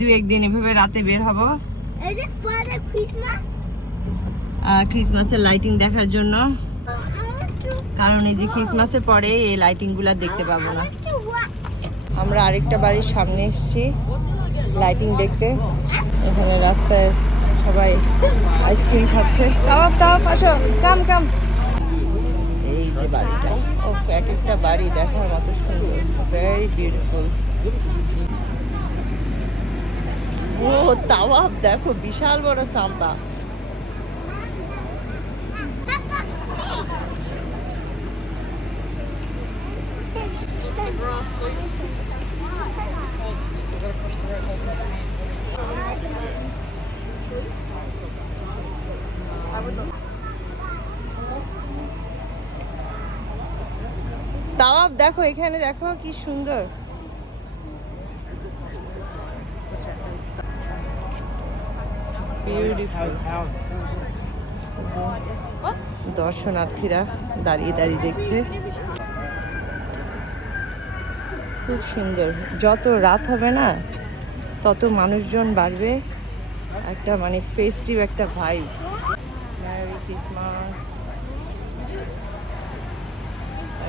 দুই একদিন এভাবে রাতে বের হব ক্রিসমাসের লাইটিং দেখার জন্য, কারণ এই যে ক্রিসমাসের পরে এই লাইটিং গুলা দেখতে পাবো না। আমরা আরেকটা বাড়ির সামনে এসেছি লাইটিং দেখতে। এখানে রাস্তায় সবাই আইসক্রিম খাচ্ছে। কাম কাম। এই যে বাড়িটা, ও এক একটা বাড়ি দেখার মতো সুন্দর, ভেরি বিউটিফুল। ও তাওয়াব দেখো, বিশাল বড় সান্তা। তাওয়াব দেখো, এখানে দেখো কি সুন্দর। দর্শনার্থীরা দাঁড়িয়ে দাঁড়িয়ে দেখছে, খুব সুন্দর। যত রাত হবে না তত মানুষজন বাড়বে, একটা মানে ফেস্টিভ একটা ভাইব। Merry Christmas.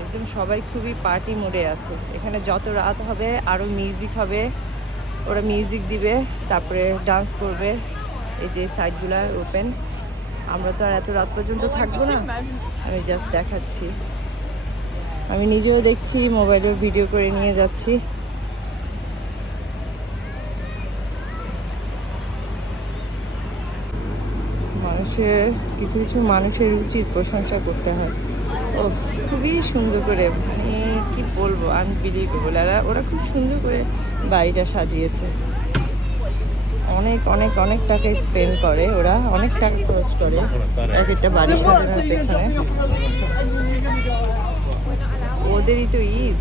একদম সবাই খুবই পার্টি মোডে আছে। এখানে যত রাত হবে আরো মিউজিক হবে, ওরা মিউজিক দিবে, তারপরে ডান্স করবে। এই যে সাইডগুলা ওপেন। আমরা তো আর এত রাত পর্যন্ত থাকবো না, আমি জাস্ট দেখাচ্ছি। আমি নিজেও দেখছি, মোবাইলের ভিডিও করে নিয়ে যাচ্ছি। কিছু কিছু মানুষের উচিত প্রশংসা করতে হয়। ও খুবই সুন্দর করে, মানে কি বলবো, আনবিলিভেবল। ওরা খুব সুন্দর করে বাড়িটা সাজিয়েছে। অনেক অনেক অনেক টাকা স্পেন্ড করে, ওরা অনেক টাকা খরচ করে এক একটা বাড়ি সাজানোর পেছনে। ওদেরই তো ঈদ।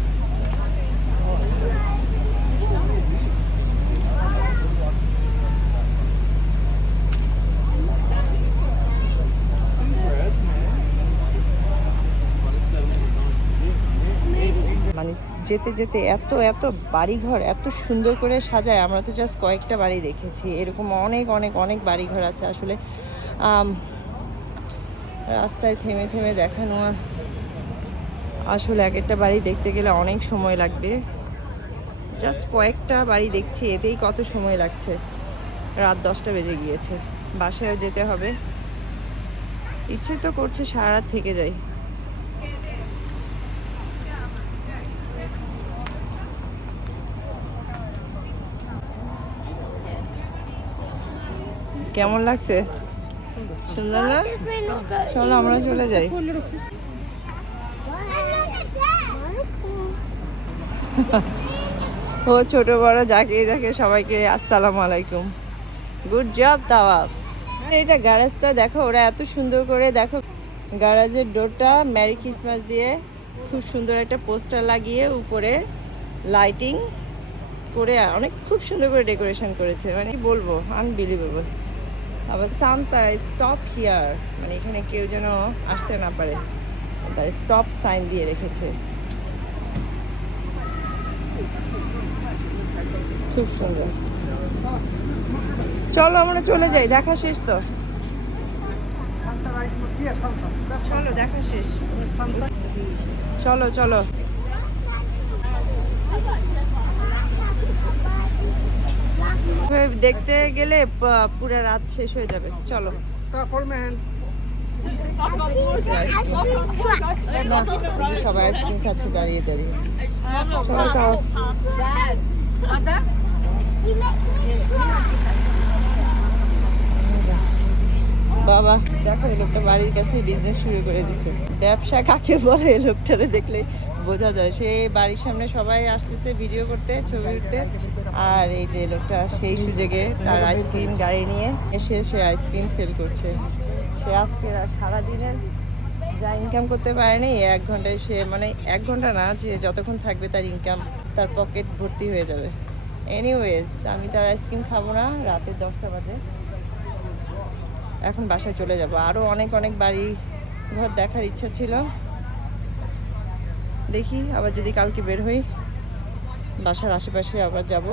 মানে যেতে যেতে এত এত বাড়িঘর এত সুন্দর করে সাজায়। আমরা তো জাস্ট কয়েকটা বাড়ি দেখেছি, এরকম অনেক অনেক অনেক বাড়িঘর আছে। আসলে রাস্তায় থেমে থেমে দেখানো, আসলে এক একটা বাড়ি দেখতে গেলে অনেক সময় লাগবে। জাস্ট কয়েকটা বাড়ি দেখছি, এতেই কত সময় লাগছে। রাত 10টা বেজে গিয়েছে, বাসায়ও যেতে হবে। ইচ্ছে তো করছে সারা রাত থেকে যাই। কেমন লাগছে? সুন্দর না? চলো আমরা চলে যাই। ও ছোট বড় যাকে দেখে সবাইকে আসসালামু আলাইকুম, গুড জব তাওয়াব। এটা গ্যারেজটা দেখো, ওরা এত সুন্দর করে দেখো, গ্যারেজের ডোরটা মেরি ক্রিসমাস দিয়ে খুব সুন্দর একটা পোস্টার লাগিয়ে উপরে লাইটিং করে অনেক খুব সুন্দর করে ডেকোরেশন করেছে। মানে কি বলবো, আনবিলিভেবল। আবার সান্তা স্টপ হিয়ার, মানে এখানে কেউ যেন আসতে না পারে, তার স্টপ সাইন দিয়ে রেখেছে। খুব সুন্দর। চলো আমরা চলে যাই, দেখা শেষ তো। চলো দেখা শেষ, চলো চলো। দেখতে গেলে পুরো রাত শেষ হয়ে যাবে। চলো সবাই আইসক্রিম খাচ্ছে দাঁড়িয়ে দাঁড়িয়ে। বাবা দেখো, এই লোকটা বাড়ির কাছে বিজনেস শুরু করে দিছে। ব্যবসা কাকে বলে এই লোকটারে দেখলে বোঝা যায়। সে বাড়ির সামনে সবাই আসতেছে ভিডিও করতে, ছবি উঠতে, আর এই যে লোকটা সেই সুযোগে তার আইসক্রিম গাড়ি নিয়ে এসে সে আইসক্রিম সেল করছে। সে আজকে সারাদিনের যা ইনকাম করতে পারেনি 1 ঘন্টায় সে, মানে 1 ঘন্টা না, যে যতক্ষণ থাকবে তার ইনকাম, তার পকেট ভর্তি হয়ে যাবে। এনিওয়েজ আমি তার আইসক্রিম খাবো না, রাতে 10টা বাজে। এখন বাসায় চলে যাব। আরও অনেক অনেক বাড়ি ঘর দেখার ইচ্ছা ছিল। দেখি আবার যদি কালকে বের হই, বাসার আশেপাশে আবার যাব।